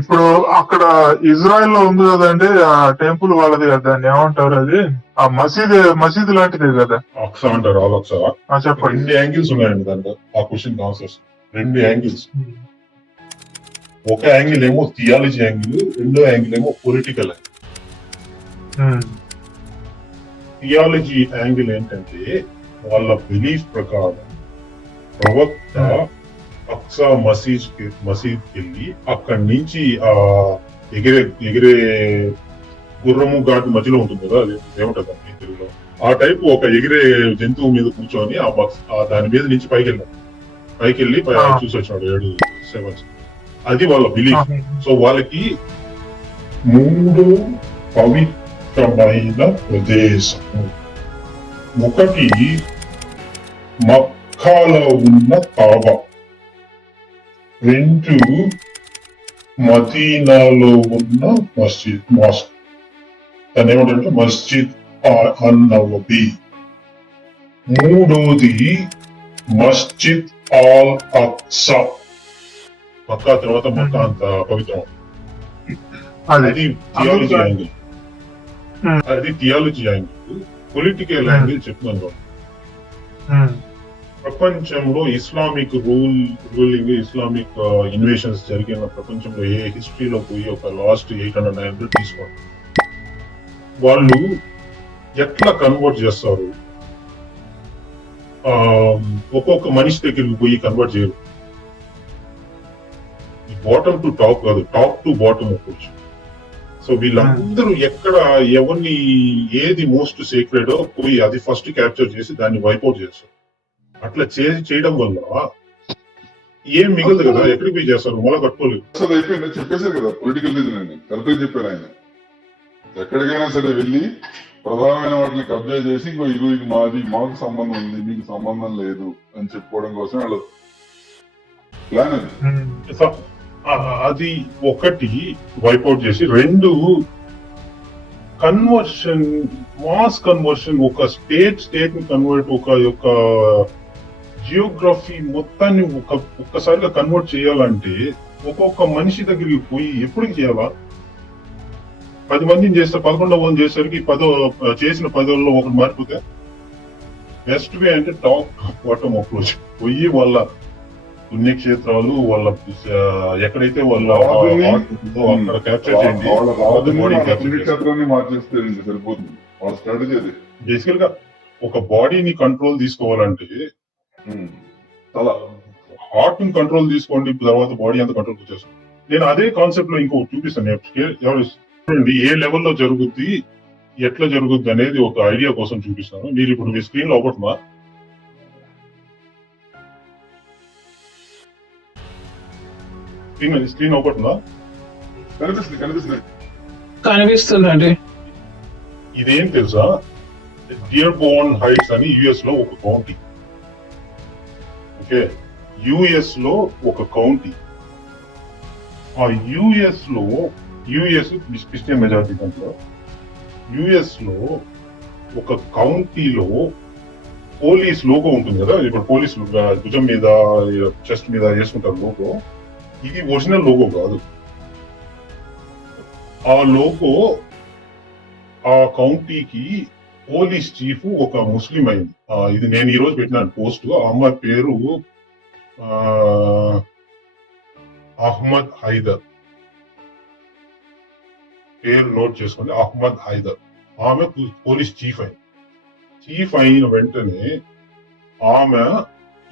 ఇప్పుడు అక్కడ ఇజ్రాయెల్ లో ఉంది కదండి, ఆ టెంపుల్ వాళ్ళది కదా, దాన్ని ఏమంటారు అది, ఆ మసీదు లాంటిదే కదా. అక్సా అంటారు, ఆల్ అక్సా. చెప్పండి. 2 యాంగిల్స్ ఉన్నాయండి దాంట్లో. ఆ క్వశ్చన్ ఆన్సర్స్ 2 యాంగిల్స్. ఒక యాంగిల్ ఏమో థియాలజీ యాంగిల్, రెండో యాంగిల్ ఏమో పొలిటికల్ యాంగిల్. థియాలజీ యాంగిల్ ఏంటంటే వాళ్ళ బిలీఫ్ ప్రకారం ప్రవక్త అక్సా మసీద్ వెళ్ళి అక్కడి నుంచి ఆ ఎగిరే గుర్రము ఘాటు మధ్యలో ఉంటుంది కదా, అది ఏమంటుంది తెలుగులో, ఆ టైప్ ఒక ఎగిరే జంతువు మీద కూర్చొని దాని మీద నుంచి పైకి వెళ్ళి చూసి వచ్చినాడు 7 అది వాళ్ళ బిలీఫ్. సో వాళ్ళకి 3 పవిత్రమైన ప్రదేశము. ఒకటి మక్కాలో ఉన్న కాబా, 2 మదీనాలో ఉన్న మాస్క్, దాన్ని ఏమంటే మస్జిద్ అన్-నబవి. 3వది మస్జిద్ అల్ అక్సా. మక్కా తర్వాత మక్కా అంత పవిత్రం. అది థియాలజీ యాంగిల్. పొలిటికల్ యాంగిల్ చెప్తున్నాను. ప్రపంచంలో ఇస్లామిక్ రూలింగ్, ఇస్లామిక్ ఇన్వేషన్స్ జరిగిన ప్రపంచంలో ఏ హిస్టరీలో పోయి ఒక లాస్ట్ 800-900 తీసుకోండి, వాళ్ళు ఎట్లా కన్వర్ట్ చేస్తారు, ఒక్కొక్క మనిషి దగ్గరికి పోయి కన్వర్ట్ చేయరు. బాటమ్ టు టాప్ కాదు, top to bottom approach. So వీళ్ళందరూ ఎక్కడ ఎవరిని ఏది మోస్ట్ సీక్రెట్ పోయి అది ఫస్ట్ క్యాప్చర్ చేసి దాన్ని వైపౌట్ చేస్తారు. అట్లా చేయడం వల్ల ఏం మిగలదు కదా, ఎక్కడికి పోయి చేస్తారు, మళ్ళీ కట్టుకోలేదు. అసలు అయిపోయింది చెప్పేశారు కదా, పొలిటికల్ రీజన్ అండి, కరెక్ట్గా చెప్పారు ఆయన. ఎక్కడికైనా సరే వెళ్ళి ప్రధానమైన వాటిని కబ్జా చేసి ఇది మాకు సంబంధం ఉంది, మీకు సంబంధం లేదు అని చెప్పుకోవడం కోసం వాళ్ళ ప్లాన్ అది. అది ఒకటి వైపౌట్ చేసి, 2 కన్వర్షన్, మాస్ కన్వర్షన్, ఒక స్టేట్ ని కన్వర్ట్, ఒక జియోగ్రఫీ మొత్తాన్ని ఒక్కసారిగా కన్వర్ట్ చేయాలంటే ఒక్కొక్క మనిషి దగ్గరికి పోయి ఎప్పటికి చేయాలా? 10 మందిని చేస్తే 11వ మంది చేసేసరికి చేసిన 10లో ఒకటి మారిపోతే బెస్ట్ వే అంటే టాప్ బాటమ్ అప్రోచ్. పోయి వాళ్ళ పుణ్యక్షేత్రాలు, వాళ్ళ ఎక్కడైతే వాళ్ళ అక్కడ క్యాప్చర్ చేయండి. పుణ్యక్షేత్రాన్ని మార్చేస్తే సరిపోతుంది వాళ్ళ స్ట్రాటజీ. అది బేసికల్ గా ఒక బాడీని కంట్రోల్ తీసుకోవాలంటే హార్ట్ ని కంట్రోల్ తీసుకోండి, తర్వాత బాడీ అంతా కంట్రోల్ చేస్తుంది. నేను అదే కాన్సెప్ట్ లో ఇంకొకటి చూపిస్తాను. చూడండి ఏ లెవెల్లో జరుగుద్ది, ఎట్లా జరుగుద్ది అనేది ఒక ఐడియా కోసం చూపిస్తాను. మీరు ఇప్పుడు మీ స్క్రీన్ లో ఒకటి స్క్రీన్ ఒకటినా కనిపిస్తుందండి. ఇదేం తెలుసా, డియర్బోర్న్ హైట్స్ అని యుఎస్ లో ఒక కౌంటీ. ఓకే, యుఎస్ లో ఒక కౌంటీ. ఆ యుఎస్ క్రిస్టియన్ మెజారిటీ కంటే యుఎస్ లో ఒక కౌంటీలో పోలీస్ లోగో ఉంటుంది కదా, ఇప్పుడు పోలీస్ భుజం మీద చెస్ట్ మీద వేసుకుంటారు లోగో. ఇది ఒరిజినల్ లోగో కాదు. ఆ లోగో ఆ కౌంటీకి పోలీస్ చీఫ్ ఒక ముస్లిం అయింది. ఇది నేను ఈ రోజు పెట్టినాను పోస్ట్. ఆ అమ్మాయి పేరు అహ్మద్ హైదర్. పేరు నోట్ చేసుకోండి, అహ్మద్ హైదర్. ఆమె పోలీస్ చీఫ్ అయింది. చీఫ్ అయిన వెంటనే ఆమె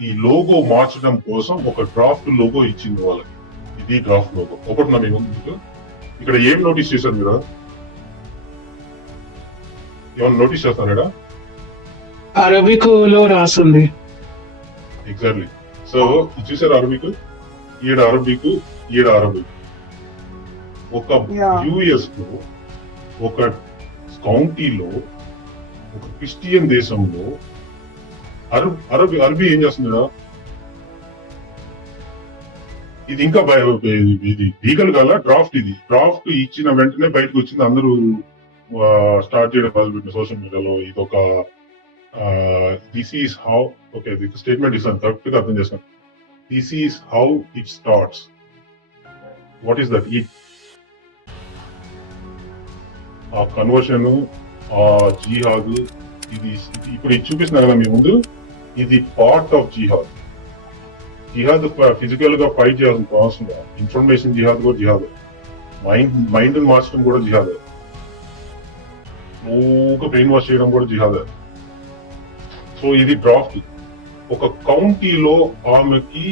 ఈ లోగో మార్చడం కోసం ఒక డ్రాఫ్ట్ లోగో ఇచ్చింది వాళ్ళకి. ఇది డ్రాఫ్ట్ లోగో. ఒకటి నా మీకు ఇక్కడ ఏం నోటీస్ చేశారు మీరు? ఏమన్నా నోటీస్ చేస్తారా? అరబిక్ లో రాసింది. ఎగ్జాక్ట్లీ. సో చూసారు అరబిక్, ఈడ అరబిక్, ఈడ అరబిక్. ఒక యుఎస్ లో ఒక కౌంటీలో ఒక క్రిస్టియన్ దేశంలో అరబీ ఏం చేస్తుందా? ఇది ఇంకా ఇది లీగల్ గా డ్రాఫ్ట్. ఇది డ్రాఫ్ట్ ఇచ్చిన వెంటనే బయటకు వచ్చింది. అందరూ స్టార్ట్ చేయడం మొదలుపెట్టిన సోషల్ మీడియాలో. ఇది ఒక this is how, okay statement ఇస్తాను, కరెక్ట్ గా అర్థం చేస్తాను. This is how it starts. What is that ఈ ఆ కన్వర్షన్, ఆ జిహాద్, ఇది ఇప్పుడు ఇది చూపిస్తున్నా కదా మీ ముందు, ఇది part of jihad. Jihad physical గా ఫైట్ చేయాల్సిన అవసరం లేదు. ఇన్ఫర్మేషన్ జిహాద్ కూడా జిహాద్. మైండ్ మార్చడం కూడా జిహాద్. ఊక బ్రెయిన్ వాష్ చేయడం కూడా జిహాద్. సో ఇది డ్రాఫ్ట్. ఒక కౌంటీలో ఆమెకి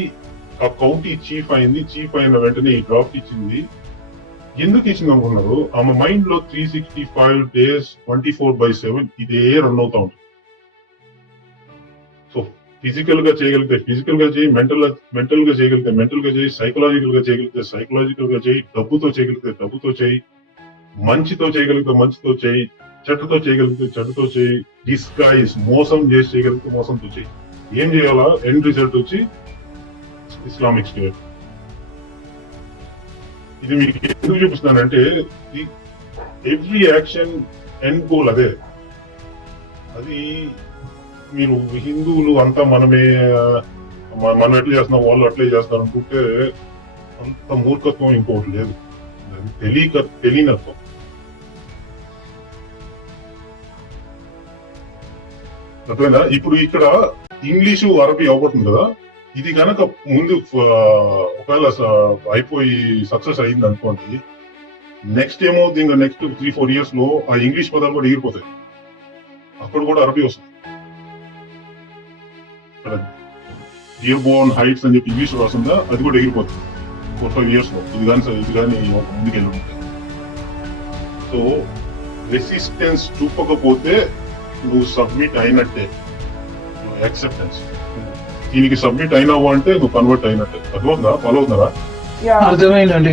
ఆ కౌంటీ చీఫ్ అయింది. చీఫ్ అయిన వెంటనే ఈ డ్రాఫ్ట్ ఇచ్చింది. ఎందుకు ఇచ్చింది అనుకున్నారు? ఆమె మైండ్ లో 365 days 24/7 ఇదే రన్ అవుతా ఉంటుంది. సో ఫిజికల్ గా చేయగలిగితే ఫిజికల్ గా చేయి, మెంటల్ గా చేయగలిగితే మెంటల్ గా చేయి, సైకలాజికల్ గా చేయగలిగితే సైకలాజికల్ గా చేయి, డబ్బుతో చేయగలిగితే డబ్బుతో చేయి, మంచితో చేయగలిగితే మంచితో చేయి, చెట్టుతో చేయగలిగితే చెట్టుతో చేయి, డిస్గైజ్ మోసం చేసి చేయగలిగితే మోసంతో చేయి. ఏం చేయాలా? ఎండ్ రిజల్ట్ వచ్చి ఇస్లామిక్ స్టేట్. ఇది మీకు ఎందుకు చూపిస్తున్నానంటే ఎవ్రీ యాక్షన్ ఎండ్ గోల్ అదే. అది మీరు హిందువులు అంతా మనం ఎట్లా చేస్తున్నాం, వాళ్ళు అట్లే చేస్తారు అనుకుంటే అంత మూర్ఖత్వం ఇంకోటి లేదు. తెలియనత్వం. అర్థమైందా? ఇప్పుడు ఇక్కడ ఇంగ్లీషు అరబీ అవబడుతుంది కదా, ఇది కనుక ముందు ఒకవేళ అయిపోయి సక్సెస్ అయింది అనుకోండి, నెక్స్ట్ ఏమవుతుంది, ఇంకా నెక్స్ట్ 3-4 years లో ఆ ఇంగ్లీష్ పదాలు కూడా ఎగిరిపోతాయి. అక్కడ కూడా అరబీ వస్తుంది. డియర్ బోర్న్ హైట్స్ అని చెప్పి ఇంగ్లీష్ రాస్తుందా, అది కూడా ఎగిరిపోతుంది 4-5 years లో. ఇది కానీ ముందుకెళ్ళి ఉంటాయి. సో రెసిస్టెన్స్ చూపకపోతే నువ్వు సబ్మిట్ అయినట్టే, యాక్సెప్టెన్స్. దీనికి సబ్మిట్ అయినావు అంటే నువ్వు కన్వర్ట్ అయినట్టే. అర్థమవుతుందా? ఫాలో అవుతున్నారా? అర్థమైందండి.